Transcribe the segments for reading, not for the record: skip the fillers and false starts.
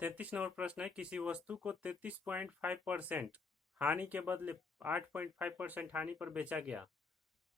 33 number प्रश्न है, किसी वस्तु को 33.5% हानि के बदले 8.5% हानि पर बेचा गया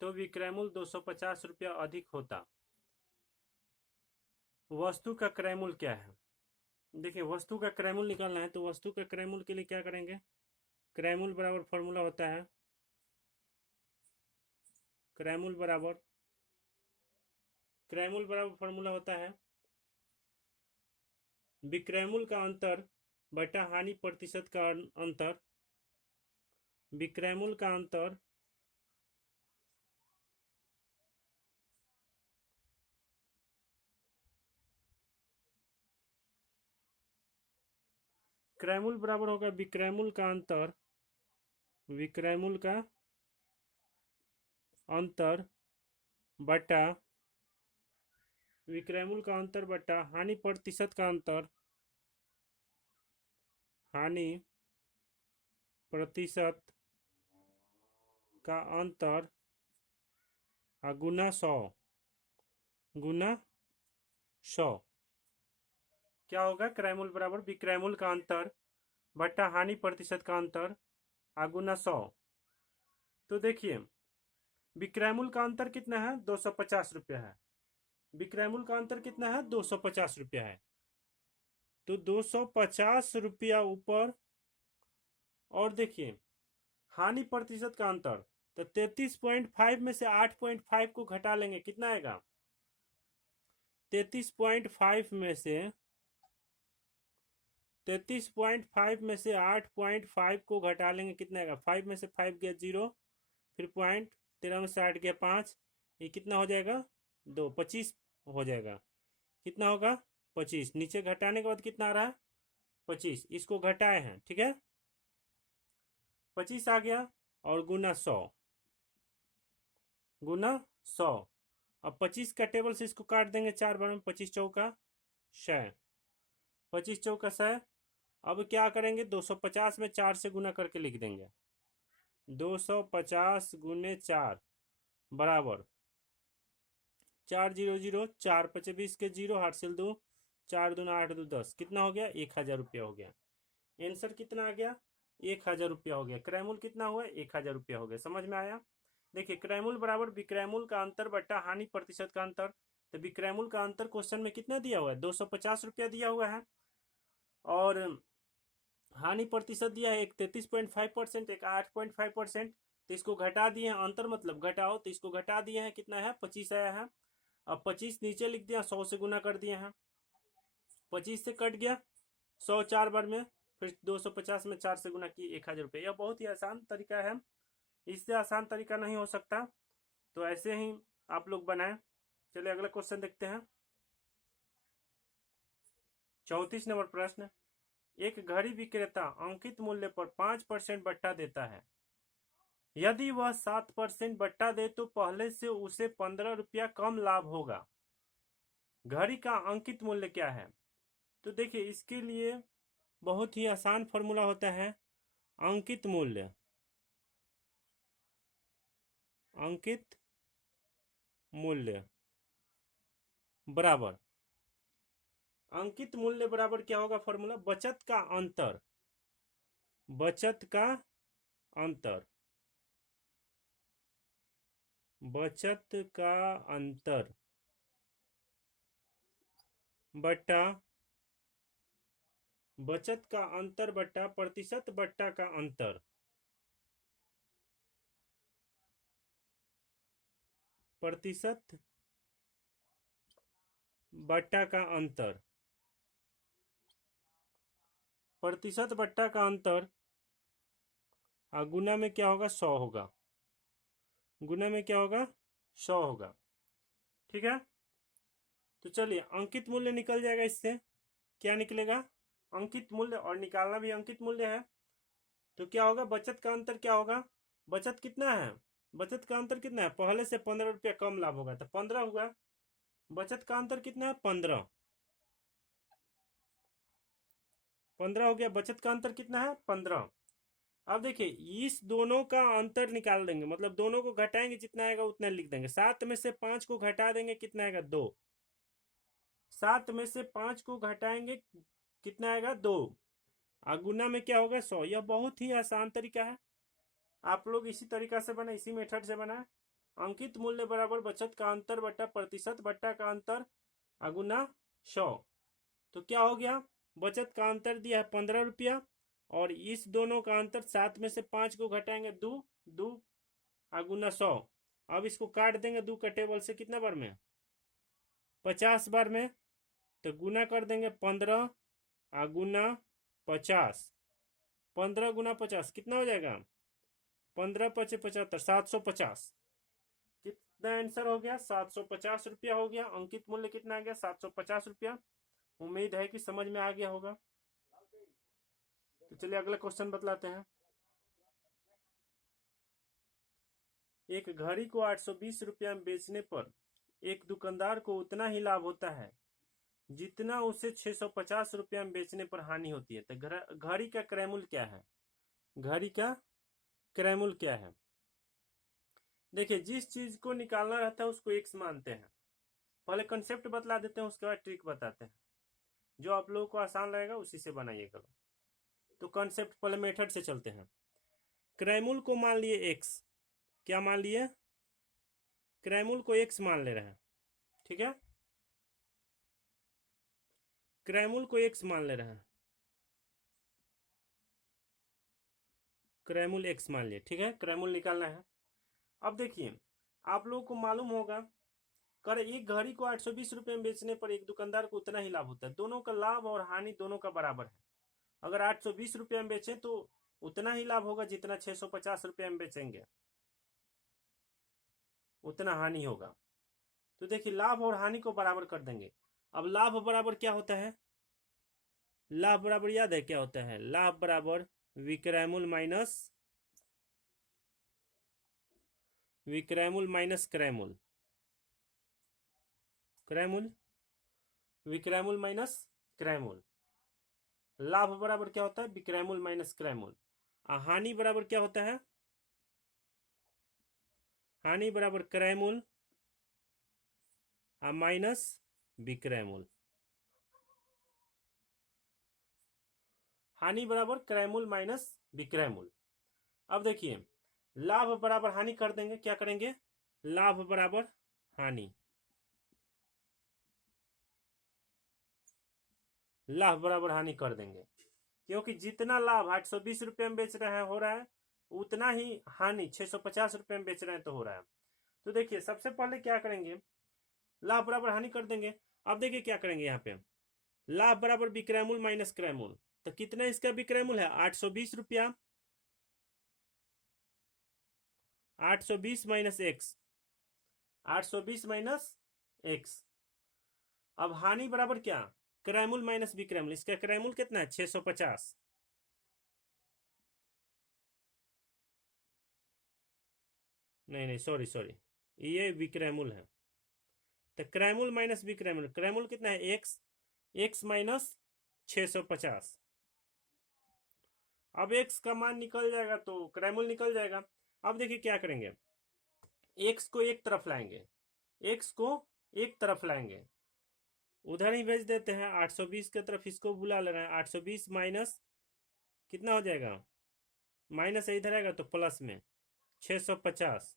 तो विक्रय मूल्य 250 रुपया अधिक होता। वस्तु का क्रय मूल्य क्या है? देखिए, वस्तु का क्रय मूल्य निकालना है तो वस्तु का क्रय मूल्य के लिए क्या करेंगे? क्रय मूल्य बराबर फॉर्मूला होता है, क्रय मूल्य बराबर फॉर्मूला होता है विक्रय मूल्य का अंतर बटा हानि प्रतिशत का अंतर, विक्रय मूल्य का अंतर क्रय मूल्य बराबर होगा विक्रय मूल्य का अंतर, विक्रय मूल्य का अंतर बटा विक्रय मूल्य का अंतर बटा हानि प्रतिशत का अंतर, हानि प्रतिशत का अंतर गुना 100, गुना 100 क्या होगा? क्रय मूल्य बराबर विक्रय मूल्य का अंतर बटा हानि प्रतिशत का अंतर गुना 100। तो देखिए, विक्रय मूल्य का अंतर कितना है? 250 रुपया है। विक्रय मूल्य का अंतर कितना है? 250 रुपया है। तो 250 रुपया ऊपर, और देखिए हानि प्रतिशत का अंतर, तो 33.5 में से 8.5 को घटा लेंगे, कितना आएगा? 33.5 में से 8.5 को घटा लेंगे, कितना आएगा? 5 में से 5 गया 0, फिर पॉइंट 13 में से 8 गया 5, ये कितना हो जाएगा? 2, 25 हो जाएगा। कितना होगा? 25। नीचे घटाने के बाद कितना आ रहा है? 25। इसको घटाए हैं, ठीक है, 25 आ गया, और गुना 100, गुना 100। अब 25 का टेबल से इसको काट देंगे 4 बार में, 25 चौका 100, 25 चौका 100। अब क्या करेंगे? 250 में 4 से गुना करके लिख देंगे, 250 गुने 4 बराबर 4 0 0, 4 5 20 के 0, हासिल 2, 4 दूना 8 2 10, कितना हो गया? 1000 रुपया हो गया। आंसर कितना आ गया? 1000 रुपया हो गया। क्रय मूल्य कितना हुआ? 1000 रुपया हो गया। समझ में आया? देखिए, क्रय मूल्य बराबर विक्रय मूल्य का अंतर बटा हानि प्रतिशत का अंतर। तो विक्रय मूल्य का अंतर क्वेश्चन में कितना दिया हुआ है? 250 रुपया दिया हुआ है, और हानि प्रतिशत दिया है, एक 33.5%, एक 8.5%। तो इसको घटा दिए हैं, अंतर मतलब घटाओ, तो इसको घटा दिए हैं, कितना है? 25 आया है। अब 25 नीचे लिख दिया, 100 से गुना कर दिए हैं, 25 से कट गया, 100 4 बार में, फिर 250 में 4 से गुना किए, 1000 रुपये। यह बहुत ही आसान तरीका है, इससे आसान तरीका नहीं हो सकता। तो ऐसे ही आप लोग बनाएं। चलिए अगला क्वेश्चन देखते हैं। 34 नंबर प्रश्न, एक घड़ी विक्रेता अंकित मूल्य पर 5% बट्टा देता है। यदि वह 7% बट्टा दे तो पहले से उसे 15 रुपया कम लाभ होगा। घड़ी का अंकित मूल्य क्या है? तो देखिए, इसके लिए बहुत ही आसान फॉर्मूला होता है, अंकित मूल्य, अंकित मूल्य बराबर, अंकित मूल्य बराबर क्या होगा फॉर्मूला? बचत का अंतर, बचत का अंतर, बचत का अंतर बट्टा, बचत का अंतर बट्टा प्रतिशत बट्टा का अंतर, प्रतिशत बट्टा का अंतर, प्रतिशत बट्टा का अंतर गुना में क्या होगा? 100 होगा, गुना में क्या होगा? 100 होगा, ठीक है। तो चलिए, अंकित मूल्य निकल जाएगा इससे। क्या निकलेगा? अंकित मूल्य, और निकालना भी अंकित मूल्य है। तो क्या होगा? बचत का अंतर क्या होगा? बचत कितना है? बचत का अंतर कितना है? पहले से 15 रुपया कम लाभ होगा, तो 15 हुआ। बचत का अंतर कितना है? 15, 15 हो गया। बचत का अंतर कितना है? 15। अब देखिए, इस दोनों का अंतर निकाल देंगे, मतलब दोनों को घटाएंगे, जितना आएगा उतना लिख देंगे। 7 में से 5 को घटा देंगे, कितना आएगा? 2। 7 में से 5 को घटाएंगे, कितना आएगा 2, और गुना में क्या होगा 100। यह बहुत ही आसान तरीका है, आप लोग इसी तरीका से बना, इसी मेथड से बना। अंकित मूल्य बराबर बचत का अंतर बटा प्रतिशत बटा का अंतर अगुना 100। तो क्या हो गया, बचत का अंतर दिया है 15 रुपया, और इस दोनों का अंतर 7 में से 5 को घटाएंगे 2, 2 अगुना 100। अब इसको काट देंगे 2 का टेबल से, कितना बार में 50 बार में, तो गुना कर देंगे 15 अगुना 50, 15 गुना 50 कितना हो जाएगा 15 पचे 75, 750। कितना आंसर हो गया 750 रुपया हो गया। अंकित मूल्य कितना आ गया 750 रुपया। उम्मीद है कि समझ में आ गया होगा। तो चलिए अगला क्वेश्चन बतलाते हैं। एक घड़ी को 820 रुपया में बेचने पर एक दुकानदार को उतना ही लाभ होता है जितना उसे 650 रुपया में बेचने पर हानि होती है। तो घड़ी का क्रय मूल्य क्या है, घड़ी का क्रय मूल्य क्या है। देखिए, जिस चीज को निकालना रहता है उसको एक्स मानते हैं। पहले कंसेप्ट बतला देते हैं, उसके बाद ट्रिक बताते हैं। जो आप लोगों को आसान लगेगा उसी से बनाइए करो। तो कंसेप्ट पहले मेथड से चलते हैं। क्रय मूल्य को मान लिए एक्स, क्या मान लिए, क्रय मूल्य को एक्स मान ले रहे हैं, ठीक है, क्रय मूल्य को एक्स मान ले रहे हैं, क्रय मूल्य एक्स मान लिए, ठीक है, क्रय मूल्य निकालना है। अब देखिए, आप लोगों को मालूम होगा, कर एक घड़ी को 820 रुपये में बेचने पर एक दुकानदार को उतना ही लाभ होता है। दोनों का लाभ और हानि दोनों का बराबर है। अगर 820 रुपये में बेचें तो उतना ही लाभ होगा जितना 650 रुपये में बेचेंगे, उतना हानि होगा। तो देखिए, लाभ और हानि को बराबर कर देंगे। अब लाभ बराबर क्या होता है, लाभ बराबर याद है क्या होता है, लाभ बराबर विक्रय मूल्य माइनस विक्रय मूल्य माइनस क्रय मूल्य, क्रय मूल्य विक्रय मूल्य माइनस क्रय मूल्य। लाभ बराबर क्या होता है, विक्रय मूल्य माइनस क्रय मूल्य। हानि बराबर क्या होता है, हानि बराबर क्रय मूल्य माइनस विक्रय मूल्य। हानि बराबर क्रय मूल्य माइनस विक्रय मूल्य। अब देखिए, लाभ बराबर हानि कर देंगे, क्या करेंगे, लाभ बराबर हानि, लाभ बराबर हानि कर देंगे। क्योंकि जितना लाभ 820 रुपये में बेच रहे हैं हो रहा है, उतना ही हानि 650 रुपये में बेच रहे हैं तो हो रहा है। तो देखिए, सबसे पहले क्या करेंगे, लाभ बराबर हानि कर देंगे। अब देखिए क्या करेंगे, यहाँ पे लाभ बराबर विक्रय मूल्य माइनस क्रय मूल्य। तो कितना इसका विक्रय मूल्य है 820 रुपया, 820 माइनस एक्स, 820 माइनस एक्स। अब हानि बराबर क्या, क्रय मूल्य माइनस विक्रय मूल्य। इसका क्रय मूल्य कितना है 650, नहीं नहीं सॉरी सॉरी, ये विक्रय मूल्य है। तो क्रय मूल्य माइनस विक्रय मूल्य, क्रय मूल्य कितना है एक्स, एक्स माइनस 650। अब एक्स का मान निकल जाएगा तो क्रय मूल्य निकल जाएगा। अब देखिए क्या करेंगे, एक्स को एक तरफ लाएंगे, एक्स को एक तरफ लाएंगे, उधर ही भेज देते हैं 820 की तरफ, इसको बुला ले रहे हैं। 820 माइनस कितना हो जाएगा, माइनस इधर आएगा तो प्लस में 650,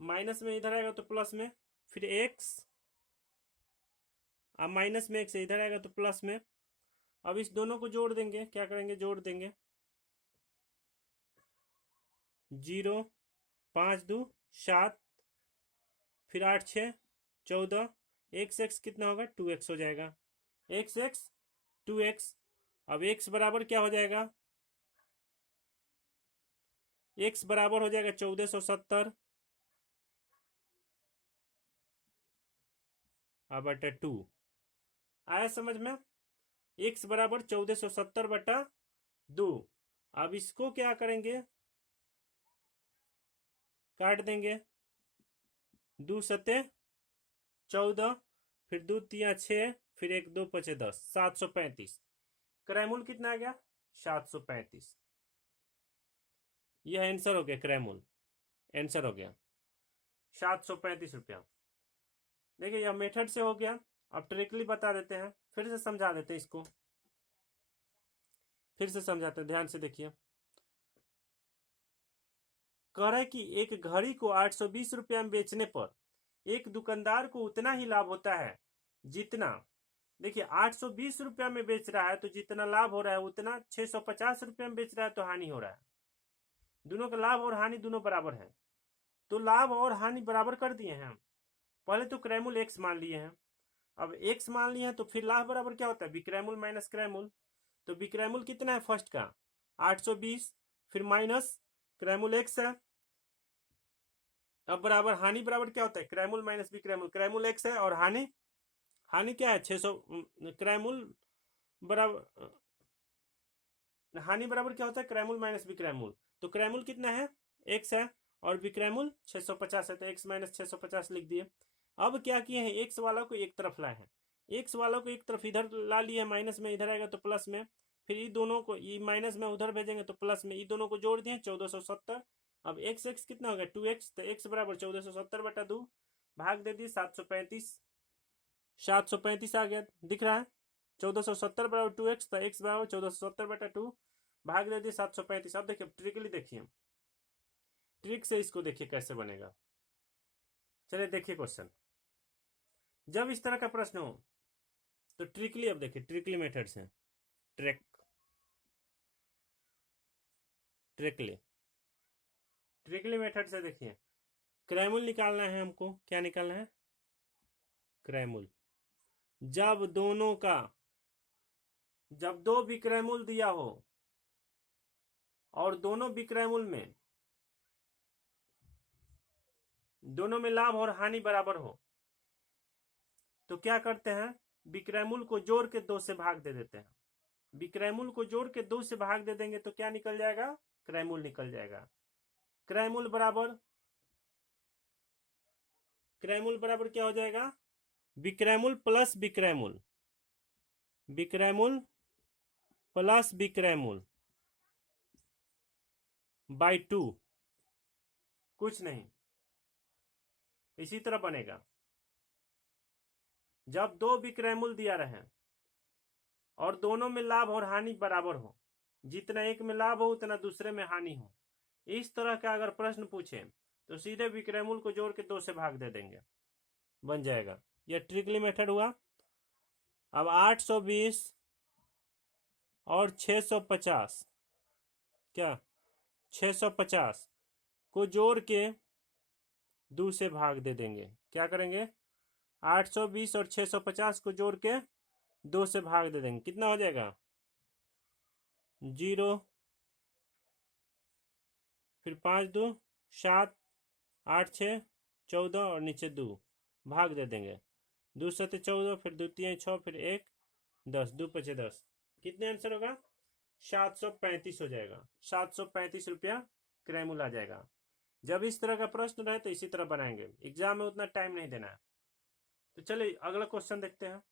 माइनस में इधर आएगा तो प्लस में, फिर एक्स, अब माइनस में एक्स इधर आएगा तो प्लस में। अब इस दोनों को जोड़ देंगे, क्या करेंगे, जोड़ देंगे, 0 5 2 7, फिर 8 6 14, एक्स एक्स कितना होगा 2x हो जाएगा, एक्स एक्स 2x। अब x बराबर क्या हो जाएगा, x बराबर हो जाएगा 1470 बटा 2। आया समझ में, x बराबर 1470 बटा 2। अब इसको क्या करेंगे, काट देंगे, 2 सते 14, फिर 2 तिया 6, फिर 1 2 5 10, 735। क्रय मूल्य कितना आ गया 735। यह आंसर हो गया, क्रय मूल्य आंसर हो गया 735 रुपया। देखिए, यह मेथड से हो गया। अब ट्रिकली बता देते हैं, फिर से समझा देते हैं इसको, फिर से समझाते हैं, ध्यान से देखिए। कह रहा है कि एक घड़ी को 820 रुपया में बेचने पर एक दुकानदार को उतना ही लाभ होता है जितना, देखिए 820 रुपया में बेच रहा है तो जितना लाभ हो रहा है उतना 650 रुपया में बेच रहा है तो हानि हो रहा है। दोनों का लाभ और हानि दोनों बराबर है, तो लाभ और हानि बराबर कर दिए हैं हम। पहले तो क्रैमुल एक्स मान लिए हैं, अब एक्स मान लिए हैं तो फिर लाभ बराबर क्या होता है, विक्रैमुल माइनस क्रैमुल। तो विक्रैमुल कितना है फर्स्ट का 820, फिर माइनस क्रैमुल एक्स है। अब बराबर हानि बराबर क्या होता है, क्रैमुल माइनस विक्रैमुल। क्रैमुल एक्स है और हानि, हानि क्या है 600, क्रैमुल बराबर, हानि बराबर क्या होता है क्रैमुल माइनस विक्रैमुल। तो क्रैमुल कितना है एक्स है और विक्रैमुल 650 है, तो एक्स माइनस 650 लिख दिए। अब क्या किए हैं, एक्स वाला को एक तरफ लाए हैं, एक्स वाला को एक तरफ इधर ला लिए, माइनस में इधर आएगा तो प्लस में, फिर ये दोनों को ये माइनस में उधर भेजेंगे तो प्लस में, ये दोनों को जोड़ दिए 1470। अब एक्स एक्स कितना होगा 2x, तो x बराबर 1470/2, भाग दे दिए 735, 735 आ गया, दिख रहा है 1470 बराबर 2x, तो x बराबर 1470/2, भाग दे दिए 735। अब देखिए ट्रिकली देखिए, ट्रिक से इसको देखिए कैसे बनेगा। चलिए देखिए क्वेश्चन, जब इस तरह का प्रश्न हो तो ट्रिकली, अब देखिए ट्रिकली मेथड से, ट्रिकली ट्रिकली मेथड से देखिए, क्रैमुल निकालना है हमको, क्या निकालना है क्रैमुल। जब दोनों का, जब दो विक्रैमुल दिया हो और दोनों विक्रैमुल में, दोनों में लाभ और हानि बराबर हो तो क्या करते हैं, विक्रैमुल को जोड़ के 2 से भाग दे देते हैं। विक्रैमुल को जोड़ के 2 से भाग दे देंगे तो क्या निकल जाएगा, क्रैमुल निकल जाएगा। क्रैमुल बराबर, क्रैमुल बराबर क्या हो जाएगा, विक्रैमुल प्लस विक्रैमुल, विक्रैमुल प्लस विक्रैमुल बाई 2, कुछ नहीं, इसी तरह बनेगा। जब दो विक्रैमुल दिया रहे और दोनों में लाभ और हानि बराबर हो, जितना एक में लाभ हो उतना दूसरे में हानि हो, इस तरह का अगर प्रश्न पूछे तो सीधे विक्रैमुल को जोड़ के 2 से भाग दे देंगे, बन जाएगा। यह ट्रिकली मेथड हुआ। अब 820 और 650, क्या 650 को जोड़ के 2 से भाग दे देंगे, क्या करेंगे 820 और 650 को जोड़ के 2 से भाग दे देंगे, कितना हो जाएगा 0, फिर 5 2 7, 8 6 14 और नीचे 2, भाग दे देंगे, 2 7 14, फिर 2 3 6, फिर 1 10, 2 5 10, कितने आंसर होगा 735 हो जाएगा। 735 रुपया क्रैमुल आ जाएगा। जब इस तरह का प्रश्न रहे तो इसी तरह बनाएंगे, एग्जाम में उतना टाइम नहीं देना है। तो चलिए अगला क्वेश्चन देखते हैं।